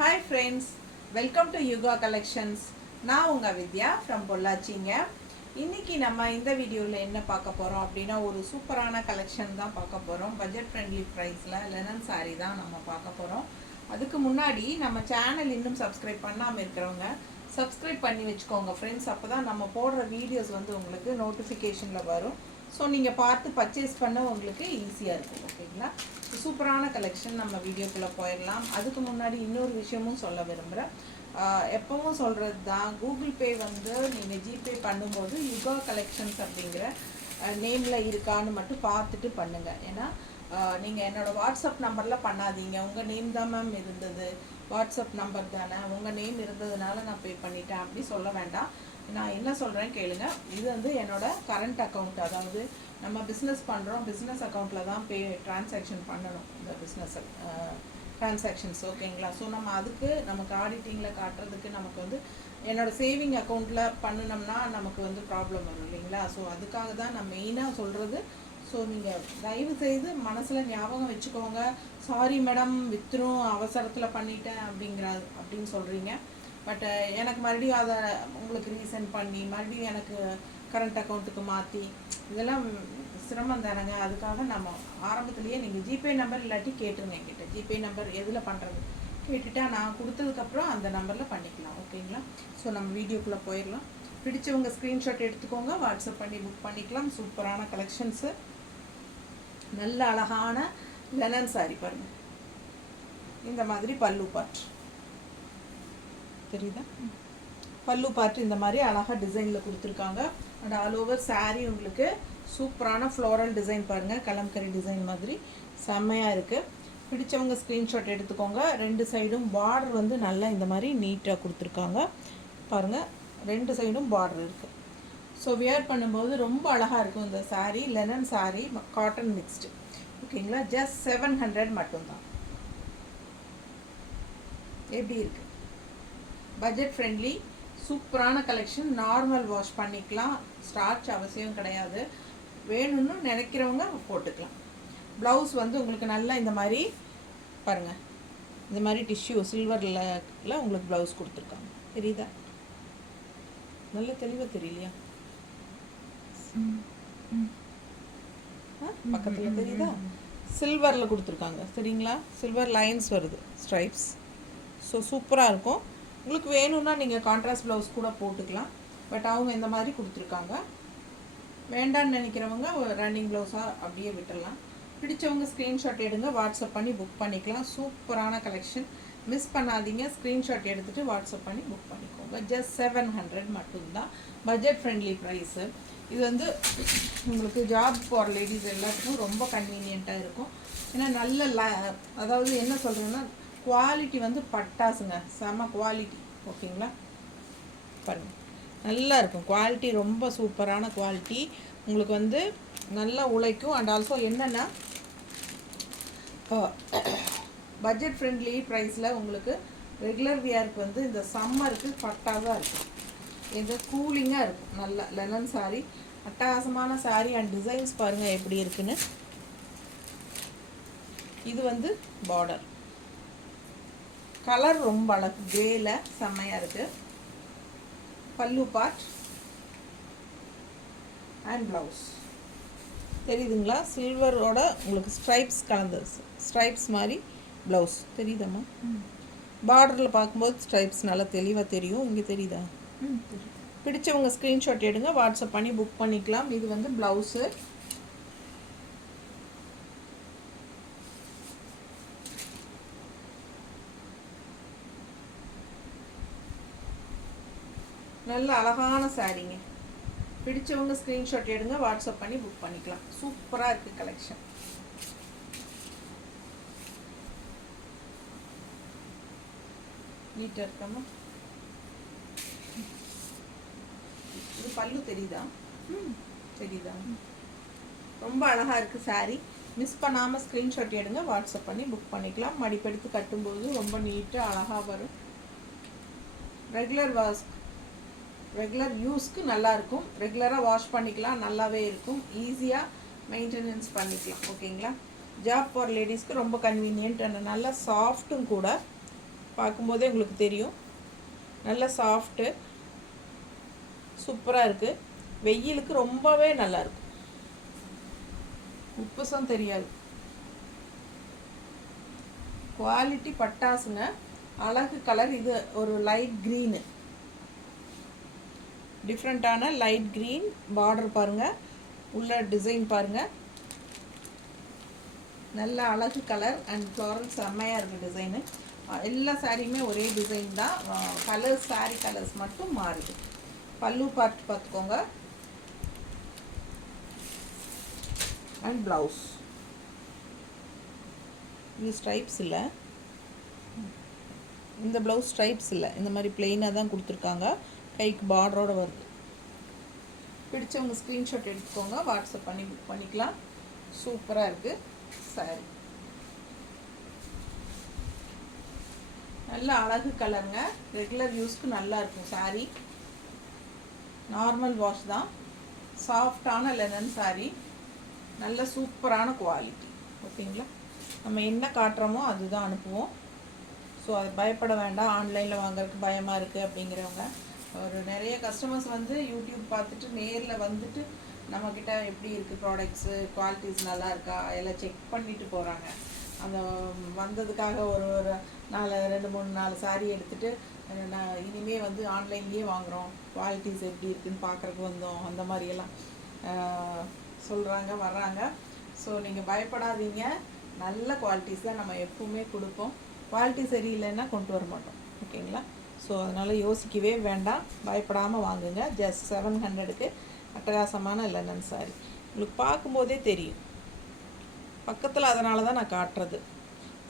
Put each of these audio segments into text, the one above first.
Hi friends, welcome to Yuga collections. நான் உங்கள் வித்யா from பொள்ளாச்சிங்க. இன்றைக்கி நம்ம இந்த வீடியோவில் என்ன பார்க்க போகிறோம் அப்படின்னா, ஒரு சூப்பரான கலெக்ஷன் தான் பார்க்க போகிறோம். பட்ஜெட் ஃப்ரெண்ட்லி ப்ரைஸில் லெனன் சாரீ தான் நம்ம பார்க்க போகிறோம். அதுக்கு முன்னாடி நம்ம சேனல் இன்னும் சப்ஸ்கிரைப் பண்ணாமல் இருக்கிறவங்க சப்ஸ்கிரைப் பண்ணி வச்சுக்கோங்க ஃப்ரெண்ட்ஸ். அப்போ தான் நம்ம போடுற வீடியோஸ் வந்து உங்களுக்கு நோட்டிஃபிகேஷனில் வரும். ஸோ நீங்கள் பார்த்து பர்ச்சேஸ் பண்ண உங்களுக்கு ஈஸியாக இருக்கும். ஓகேங்களா? சூப்பரான கலெக்ஷன். நம்ம வீடியோக்குள்ளே போயிடலாம். அதுக்கு முன்னாடி இன்னொரு விஷயமும் சொல்ல விரும்புகிறேன். எப்பவும் சொல்கிறது தான், கூகுள் பே வந்து நீங்கள் ஜிபே பண்ணும்போது யுகா கலெக்ஷன்ஸ் அப்படிங்கிற நேமில் இருக்கான்னு மட்டும் பார்த்துட்டு பண்ணுங்கள். ஏன்னா நீங்கள் என்னோடய வாட்ஸ்அப் நம்பரில் பண்ணாதீங்க. உங்கள் நேம் தான் மேம் இருந்தது, வாட்ஸ்அப் நம்பர் தானே, உங்கள் நேம் இருந்ததுனால நான் பே பண்ணிட்டேன் அப்படி சொல்ல வேண்டாம். நான் என்ன சொல்கிறேன் கேளுங்க. இது வந்து என்னோடய கரண்ட் அக்கௌண்ட், அதாவது நம்ம பிஸ்னஸ் பண்ணுறோம், பிஸ்னஸ் அக்கௌண்ட்டில் தான் ட்ரான்சாக்ஷன் பண்ணணும், இந்த பிஸ்னஸ் ட்ரான்சாக்ஷன்ஸ். ஓகேங்களா? ஸோ நம்ம அதுக்கு நமக்கு ஆடிட்டிங்கில் காட்டுறதுக்கு நமக்கு வந்து என்னோடய சேவிங் அக்கௌண்ட்டில் பண்ணினோம்னா நமக்கு வந்து ப்ராப்ளம் வரும் இல்லைங்களா? ஸோ அதுக்காக தான் நான் மெயினாக சொல்கிறது. ஸோ நீங்கள் தயவு செய்து மனசில் ஞாபகம் வச்சுக்கோங்க. சாரி மேடம், வித்துரும் அவசரத்தில் பண்ணிட்டேன் அப்படின்னு சொல்கிறீங்க. பட் எனக்கு மறுபடியும் அதை உங்களுக்கு ரீசெண்ட் பண்ணி மறுபடியும் எனக்கு கரண்ட் அக்கௌண்ட்டுக்கு மாற்றி இதெல்லாம் சிரமம் தானேங்க. அதுக்காக நம்ம ஆரம்பத்துலேயே நீங்கள் ஜிபே நம்பர் இல்லாட்டி கேட்டுருங்க என்கிட்ட. ஜிபே நம்பர் எதில் பண்ணுறது கேட்டுட்டா நான் கொடுத்ததுக்கப்புறம் அந்த நம்பரில் பண்ணிக்கலாம். ஓகேங்களா? ஸோ நம்ம வீடியோக்குள்ளே போயிடலாம். பிடிச்சவங்க ஸ்க்ரீன்ஷாட் எடுத்துக்கோங்க, வாட்ஸ்அப் பண்ணி புக் பண்ணிக்கலாம். சூப்பரான கலெக்ஷன்ஸு, நல்ல அழகான லெனன் சாரி பாருங்கள். இந்த மாதிரி பல்லு பாட் தெரியுதா? பல்லு பார்த்து இந்த மாதிரி அழகாக டிசைனில் கொடுத்துருக்காங்க. அண்ட் ஆல் ஓவர் சாரீ உங்களுக்கு சூப்பரான ஃப்ளோரல் டிசைன் பாருங்கள், கலம்கரி டிசைன் மாதிரி செம்மையாக இருக்குது. பிடிச்சவங்க ஸ்க்ரீன்ஷாட் எடுத்துக்கோங்க. ரெண்டு சைடும் பார்டர் வந்து நல்லா இந்த மாதிரி நீட்டாக கொடுத்துருக்காங்க பாருங்கள். ரெண்டு சைடும் பார்டர் இருக்குது. ஸோ வியர் பண்ணும்போது ரொம்ப அழகாக இருக்கும் இந்த sari. Linen sari, cotton mixed. ஓகேங்களா? ஜஸ்ட் 700 மட்டும்தான். எப்படி இருக்குது? பட்ஜெட் ஃப்ரெண்ட்லி சூப்பரான கலெக்ஷன். நார்மல் வாஷ் பண்ணிக்கலாம், ஸ்டார்ச் அவசியம் கிடையாது. வேணும்னு நினைக்கிறவங்க போட்டுக்கலாம். ப்ளவுஸ் வந்து உங்களுக்கு நல்லா இந்த மாதிரி பாருங்கள், இந்த மாதிரி டிஷ்யூ சில்வரில் உங்களுக்கு ப்ளவுஸ் கொடுத்துருக்காங்க. தெரியுதா? நல்ல தெளிவாக தெரியலையா? பக்கத்தில் தெரியுதா? சில்வரில் கொடுத்துருக்காங்க. சரிங்களா? சில்வர் லைன்ஸ் வருது, ஸ்ட்ரைப்ஸ். ஸோ சூப்பராக இருக்கும். உங்களுக்கு வேணும்னா நீங்கள் கான்ட்ராஸ்ட் ப்ளவுஸ் கூட போட்டுக்கலாம். பட் அவங்க இந்த மாதிரி கொடுத்துருக்காங்க. வேண்டான்னு நினைக்கிறவங்க ரன்னிங் ப்ளவுஸாக அப்படியே விட்டுடலாம். பிடிச்சவங்க ஸ்க்ரீன்ஷாட் எடுங்க, வாட்ஸ்அப் பண்ணி புக் பண்ணிக்கலாம். சூப்பரான கலெக்ஷன், மிஸ் பண்ணாதீங்க. ஸ்க்ரீன்ஷாட் எடுத்துகிட்டு வாட்ஸ்அப் பண்ணி புக் பண்ணிக்கோங்க. ஜஸ்ட் 700 மட்டும்தான். Budget friendly price. இது வந்து உங்களுக்கு ஜாப் போகிற லேடிஸ் எல்லாத்துக்கும் ரொம்ப கன்வீனியண்ட்டாக இருக்கும். ஏன்னா நல்ல அதாவது என்ன சொல்கிறேன்னா, குவாலிட்டி வந்து பட்டாசுங்க, செம குவாலிட்டி. ஓகேங்களா? பாருங்கள், நல்லா இருக்கும் குவாலிட்டி, ரொம்ப சூப்பரான குவாலிட்டி. உங்களுக்கு வந்து நல்லா உழைக்கும். அண்ட் ஆல்சோ என்னென்னா, பட்ஜெட் ஃப்ரெண்ட்லி ப்ரைஸில் உங்களுக்கு ரெகுலர் வியருக்கு வந்து இந்த சம்மருக்கு பட்டாசாக இருக்கும். இது கூலிங்காக இருக்கும். நல்லா லெனன் சாரீ, அட்டகாசமான சாரீ. அண்ட் டிசைன்ஸ் பாருங்கள் எப்படி இருக்குன்னு. இது வந்து பார்டர் கலர் ரொம்ப அழகு, கிரேல செம்மையாக இருக்குது. பல்லு பார்ட் அண்ட் ப்ளவுஸ் தெரியுதுங்களா? சில்வரோட உங்களுக்கு ஸ்ட்ரைப்ஸ் கலந்து, ஸ்ட்ரைப்ஸ் மாதிரி ப்ளவுஸ் தெரியுதாம்மா? பார்டரில் பார்க்கும்போது ஸ்ட்ரைப்ஸ் நல்லா தெளிவாக தெரியும். இங்கே தெரியுதா? பிடிச்சவங்க ஸ்க்ரீன்ஷாட் எடுங்க, வாட்ஸ்அப் பண்ணி புக் பண்ணிக்கலாம். இது வந்து ப்ளவுஸு. நல்ல அழகான சாரீங்க. பிடிச்சவங்க ஸ்க்ரீன்ஷாட் எடுங்க, வாட்ஸ்அப் பண்ணி புக் பண்ணிக்கலாம். சூப்பராக இருக்குது கலெக்ஷன். நீட்டாக இருக்காமா? இது பல்லு தெரியுதா? தெரியுதா? ரொம்ப அழகாக இருக்குது சாரீ. மிஸ் பண்ணாமல் ஸ்க்ரீன்ஷாட் எடுங்க, வாட்ஸ்அப் பண்ணி புக் பண்ணிக்கலாம். மடிப்பெடுத்து கட்டும்போது ரொம்ப நீட்டாக அழகாக வரும். ரெகுலர் யூஸ்க்கு நல்லாயிருக்கும். ரெகுலராக வாஷ் பண்ணிக்கலாம், நல்லாவே இருக்கும். ஈஸியாக மெயின்டெனன்ஸ் பண்ணிக்கலாம். ஓகேங்களா? ஜாப் போகிற லேடிஸ்க்கு ரொம்ப கன்வீனியன்ட். அண்ட் நல்லா சாஃப்ட்டும் கூட. பார்க்கும்போதே உங்களுக்கு தெரியும். நல்ல சாஃப்ட்டு, சூப்பராக இருக்குது. வெயிலுக்கு ரொம்பவே நல்லாயிருக்கும், உப்புசம் தெரியாது. குவாலிட்டி பட்டாசுங்க. அழகு கலர். இது ஒரு லைட் க்ரீனு, டிஃப்ரெண்ட்டான லைட் க்ரீன் பார்டர் பாருங்கள், உள்ள டிசைன் பாருங்கள். நல்ல அழகு கலர் அண்ட் ஃப்ளாரல் செம்மையாக இருக்குது டிசைனு. எல்லா சாரியுமே ஒரே டிசைன் தான், கலர்ஸ் சாரீ கலர்ஸ் மட்டும் மாறுது. பல்லு பார்த்துக்கோங்க அண்ட் ப்ளவுஸ். இது ஸ்ட்ரைப்ஸ் இல்லை, இந்த ப்ளவுஸ் ஸ்ட்ரைப்ஸ் இல்லை, இந்த மாதிரி பிளெயினாக தான் கொடுத்துருக்காங்க. கைக்கு பார்டரோடு வருது. பிடிச்சவங்க ஸ்க்ரீன்ஷாட் எடுத்துக்கோங்க, வாட்ஸ்அப் பண்ணி புக் பண்ணிக்கலாம். சூப்பராக இருக்குது சாரி. நல்ல அழகு கலருங்க. ரெகுலர் யூஸ்க்கு நல்லா இருக்கும் சாரி. நார்மல் வாஷ் தான். சாஃப்டான லெனன் சாரி. நல்ல சூப்பரான குவாலிட்டி. ஓகேங்களா? நம்ம என்ன காட்டுறோமோ அதுதான் அனுப்புவோம். ஸோ அது பயப்பட வேண்டாம். ஆன்லைனில் வாங்குறதுக்கு பயமாக இருக்குது அப்படிங்கிறவங்க, ஒரு நிறைய கஸ்டமர்ஸ் வந்து யூடியூப் பார்த்துட்டு நேரில் வந்துட்டு நம்மக்கிட்ட எப்படி இருக்குது ப்ராடக்ட்ஸு, குவாலிட்டிஸ் நல்லா இருக்கா எல்லாம் செக் பண்ணிவிட்டு போகிறாங்க. அந்த வந்ததுக்காக ஒரு 2-3-4 சாரீ எடுத்துகிட்டு நான் இனிமேல் வந்து ஆன்லைன்லேயே வாங்குகிறோம், குவாலிட்டிஸ் எப்படி இருக்குதுன்னு பார்க்குறக்கு வந்தோம், அந்த மாதிரியெல்லாம் சொல்கிறாங்க, வர்றாங்க. ஸோ நீங்கள் பயப்படாதீங்க. நல்ல குவாலிட்டிஸ் தான் நம்ம எப்பவுமே கொடுப்போம். குவாலிட்டி சரியில்லைன்னா கொண்டு வர மாட்டோம். ஓகேங்களா? ஸோ அதனால் யோசிக்கவே வேண்டாம், பயப்படாமல் வாங்குங்க. ஜஸ்ட் 700க்கு அட்டகாசமான லெனன் சாரி. உங்களுக்கு பார்க்கும்போதே தெரியும் பக்கத்தில், அதனால தான் நான் காட்டுறது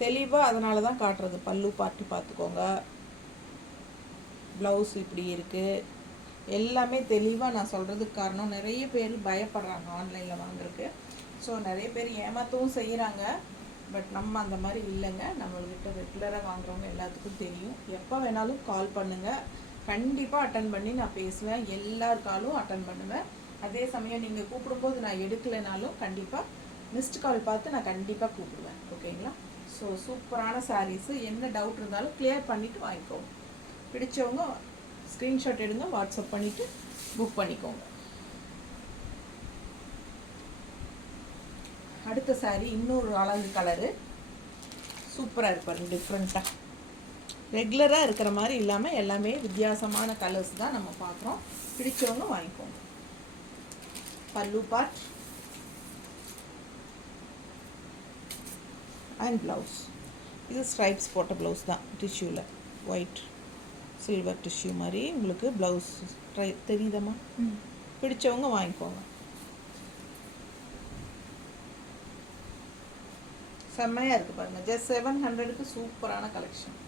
தெளிவாக, அதனால தான் காட்டுறது. பல்லு பார்ட்டி பார்த்துக்கோங்க, ப்ளவுஸ் இப்படி இருக்குது, எல்லாமே தெளிவாக நான் சொல்கிறதுக்கு காரணம் நிறைய பேர் பயப்படுறாங்க ஆன்லைனில் வாங்குறதுக்கு. ஸோ நிறைய பேர் ஏமாற்றவும் செய்கிறாங்க. பட் நம்ம அந்த மாதிரி இல்லைங்க. நம்மள்கிட்ட ரெகுலராக வாங்குறவங்க எல்லாத்துக்கும் தெரியும். எப்போ வேணாலும் கால் பண்ணுங்கள், கண்டிப்பாக அட்டன் பண்ணி நான் பேசுவேன். எல்லார் காலும் அட்டன் பண்ணுவேன். அதே சமயம் நீங்கள் கூப்பிடும்போது நான் எடுக்கலைனாலும் கண்டிப்பாக மிஸ்டு கால் பார்த்து நான் கண்டிப்பாக கூப்பிடுவேன். ஓகேங்களா? ஸோ சூப்பரான சாரீஸு. என்ன டவுட் இருந்தாலும் கிளியர் பண்ணிவிட்டு வாங்கிக்கோங்க. பிடிச்சவங்க ஸ்க்ரீன்ஷாட் எடுங்க, வாட்ஸ்அப் பண்ணிவிட்டு புக் பண்ணிக்கோங்க. அடுத்த சாரீ இன்னொரு அழகு கலரு. சூப்பராக இருப்பாருங்க, டிஃப்ரெண்ட்டாக. ரெகுலராக இருக்கிற மாதிரி இல்லாமல் எல்லாமே வித்தியாசமான கலர்ஸ் தான் நம்ம பார்க்குறோம். பிடிச்சவங்க வாங்கிக்கோங்க. பல்லு பார்ட் அண்ட் ப்ளவுஸ். இது ஸ்ட்ரைப்ஸ் போட்ட ப்ளவுஸ் தான், டிஷ்யூவில் ஒயிட் சில்வர் டிஷ்யூ மாதிரி உங்களுக்கு ப்ளவுஸ் தெரியுதம்மா. பிடிச்சவங்க வாங்கிக்கோங்க. செம்மையாக இருக்குது பாருங்கள். ஜஸ்ட் 700க்கு சூப்பரான கலெக்ஷன்.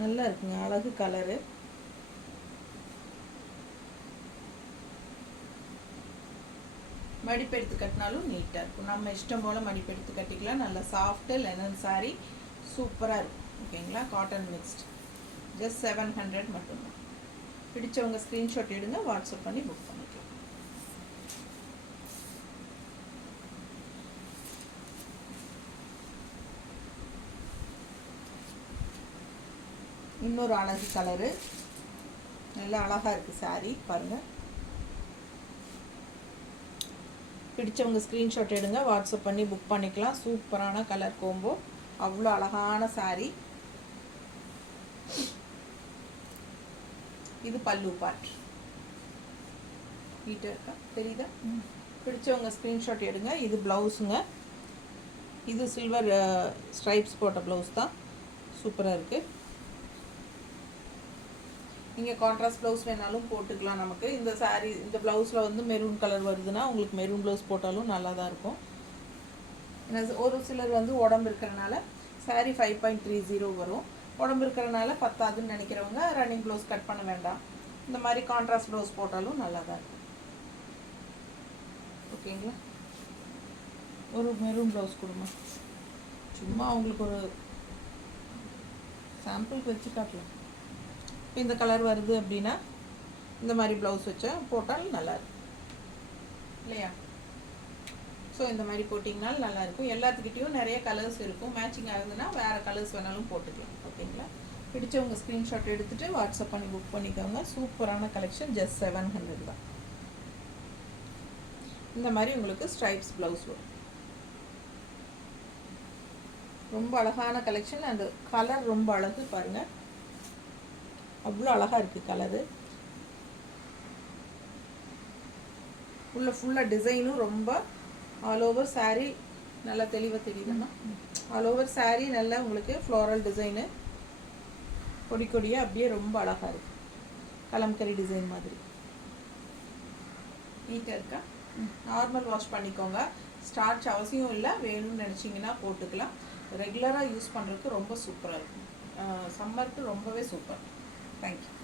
நல்லா இருக்குங்க, அழகு கலரு. மடிப்பு எடுத்து கட்டினாலும் நீட்டாக இருக்கும். நம்ம இஷ்டம் போல் மடிப்பு எடுத்து கட்டிக்கலாம். நல்ல சாஃப்ட்டு லெனன் சாரீ, சூப்பராக இருக்கும். ஓகேங்களா? Cotton mixed. ஜஸ்ட் 700 மட்டும்தான். பிடிச்சவங்க ஸ்க்ரீன்ஷாட் எடுங்க, வாட்ஸ்அப் பண்ணி புக் பண்ணிக்கலாம். இன்னொரு அழகு கலரு. நல்லா அழகாக இருக்குது சாரீ பாருங்கள். பிடிச்சவங்க ஸ்க்ரீன்ஷாட் எடுங்க, வாட்ஸ்அப் பண்ணி புக் பண்ணிக்கலாம். சூப்பரான கலர் கோம்போ, அவ்வளோ அழகான சாரீ. இது பல்லு பார்ட். நீட்டாக இருக்கா, தெரியுதா? பிடிச்சவங்க ஸ்க்ரீன்ஷாட் எடுங்க. இது ப்ளவுஸுங்க. இது சில்வர் ஸ்ட்ரைப்ஸ் போட்ட ப்ளவுஸ் தான். சூப்பராக இருக்குது. நீங்கள் கான்ட்ராஸ்ட் ப்ளவுஸ் வேணாலும் போட்டுக்கலாம். நமக்கு இந்த சாரீ இந்த ப்ளவுஸில் வந்து மெரூன் கலர் வருதுன்னா உங்களுக்கு மெரூன் ப்ளவுஸ் போட்டாலும் நல்லா தான் இருக்கும். ஏன்னா ஒரு சிலர் வந்து உடம்பு இருக்கிறனால சாரீ 5.30 வரும். உடம்பு இருக்கிறனால பத்தாதுன்னு நினைக்கிறவங்க ரன்னிங் ப்ளவுஸ் கட் பண்ண வேண்டாம். இந்த மாதிரி கான்ட்ராஸ்ட் ப்ளவுஸ் போட்டாலும் நல்லா தான் இருக்கும். ஓகேங்களா? ஒரு மெரூன் ப்ளவுஸ் கொடுமா, சும்மா அவங்களுக்கு ஒரு சாம்பிளுக்கு வச்சு காட்டலாம். இந்த கலர் வருது அப்படின்னா இந்த மாதிரி ப்ளவுஸ் வச்சா போட்டால் நல்லாயிருக்கும் இல்லையா? ஸோ இந்த மாதிரி போட்டிங்கனாலும் நல்லாயிருக்கும். எல்லாத்துக்கிட்டேயும் நிறைய கலர்ஸ் இருக்கும். மேட்சிங் ஆகுதுன்னா வேறு கலர்ஸ் வேணாலும் போட்டுக்கலாம். ஓகேங்களா? பிடிச்சவங்க ஸ்க்ரீன்ஷாட் எடுத்துகிட்டு வாட்ஸ்அப் பண்ணி புக் பண்ணிக்கோங்க. சூப்பரான கலெக்ஷன். ஜஸ்ட் 700 தான். இந்த மாதிரி உங்களுக்கு ஸ்ட்ரைப்ஸ் ப்ளவுஸ் வரும். ரொம்ப அழகான கலெக்ஷன். அந்த கலர் ரொம்ப அழகு பாருங்கள், அவ்வளோ அழகாக இருக்குது கலரு. ஃபுல்லாக டிசைனும் ரொம்ப ஆல் ஓவர் சாரீ நல்லா தெளிவாக தெரியுதுன்னா, ஆல் ஓவர் சாரீ நல்லா உங்களுக்கு ஃப்ளோரல் டிசைனு கொடி கொடியாக அப்படியே ரொம்ப அழகாக இருக்குது. கலம்கரி டிசைன் மாதிரி நீட்டாக இருக்கா? நார்மல் வாஷ் பண்ணிக்கோங்க. ஸ்டார்ச் அவசியம் இல்லை, வேணும்னு நினச்சிங்கன்னா போட்டுக்கலாம். ரெகுலராக யூஸ் பண்ணுறதுக்கு ரொம்ப சூப்பராக இருக்கும். சம்மருக்கு ரொம்பவே சூப்பர். தேங்க்யூ.